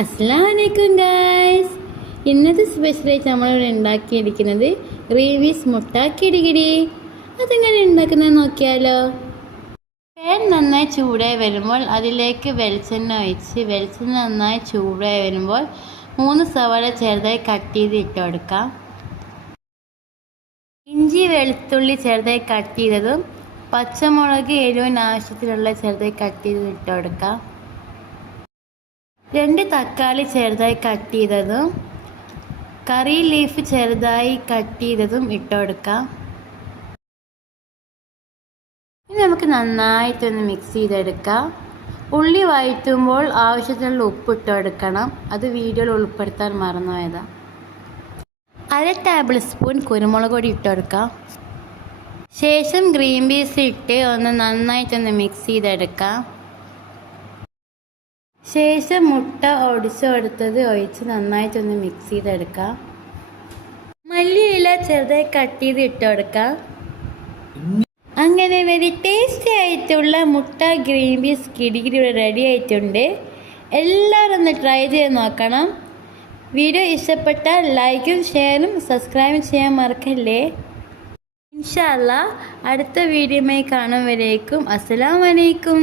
അസ്സാം വലൈക്കും ഗായ്സ്. ഇന്നത്തെ സ്പെഷ്യലായിട്ട് നമ്മളിവിടെ ഉണ്ടാക്കിയിരിക്കുന്നത് റീവീസ് മുട്ട കിടികിടി. അതെങ്ങനെ ഉണ്ടാക്കുന്നത് നോക്കിയാലോ? പാൻ നന്നായി ചൂടായി വരുമ്പോൾ അതിലേക്ക് വെളിച്ചെണ്ണ ഒഴിച്ച് വെളിച്ചെണ്ണ നന്നായി ചൂടായി വരുമ്പോൾ മൂന്ന് സവാള ചെറുതായി കട്ട് ചെയ്ത് ഇട്ട് കൊടുക്കാം. ഇഞ്ചി വെളുത്തുള്ളി ചെറുതായി കട്ട് ചെയ്തതും പച്ചമുളക് എരിവിന് ആവശ്യത്തിലുള്ള ചെറുതായി കട്ട് ചെയ്ത് ഇട്ട് കൊടുക്കാം. രണ്ട് തക്കാളി ചെറുതായി കട്ട് ചെയ്തതും കറി ലീഫ് ചെറുതായി കട്ട് ചെയ്തതും ഇട്ട് കൊടുക്കാം. ഇനി നമുക്ക് നന്നായിട്ടൊന്ന് മിക്സ് ചെയ്തെടുക്കാം. ഉള്ളി വഴറ്റുമ്പോൾ ആവശ്യത്തിനുള്ള ഉപ്പ് ഇട്ട് കൊടുക്കണം. അത് വീഡിയോയിൽ ഉൾപ്പെടുത്താൻ മറന്നുപോയതാ. അര ടേബിൾ സ്പൂൺ കുരുമുളക് പൊടി ഇട്ട് കൊടുക്കാം. ശേഷം ഗ്രീൻ പീസ് ഇട്ട് ഒന്ന് നന്നായിട്ടൊന്ന് മിക്സ് ചെയ്തെടുക്കാം. ശേഷം മുട്ട ഒടിച്ചു എടുത്തത് ഒഴിച്ച് നന്നായിട്ടൊന്ന് മിക്സ് ചെയ്തെടുക്കാം. മല്ലിയില ചെറുതായി കട്ട് ചെയ്ത് ഇട്ട് കൊടുക്കാം. അങ്ങനെ വെരി ടേസ്റ്റി ആയിട്ടുള്ള മുട്ട ഗ്രീൻ പീസ് കിടികിരി ഇവിടെ റെഡി ആയിട്ടുണ്ട്. എല്ലാവരും ഒന്ന് ട്രൈ ചെയ്ത് നോക്കണം. വീഡിയോ ഇഷ്ടപ്പെട്ട ലൈക്കും ഷെയറും സബ്സ്ക്രൈബും ചെയ്യാൻ മറക്കല്ലേ? ഇൻഷാല്ല അടുത്ത വീഡിയോയുമായി കാണും വരേക്കും. അസ്സലാമലൈക്കും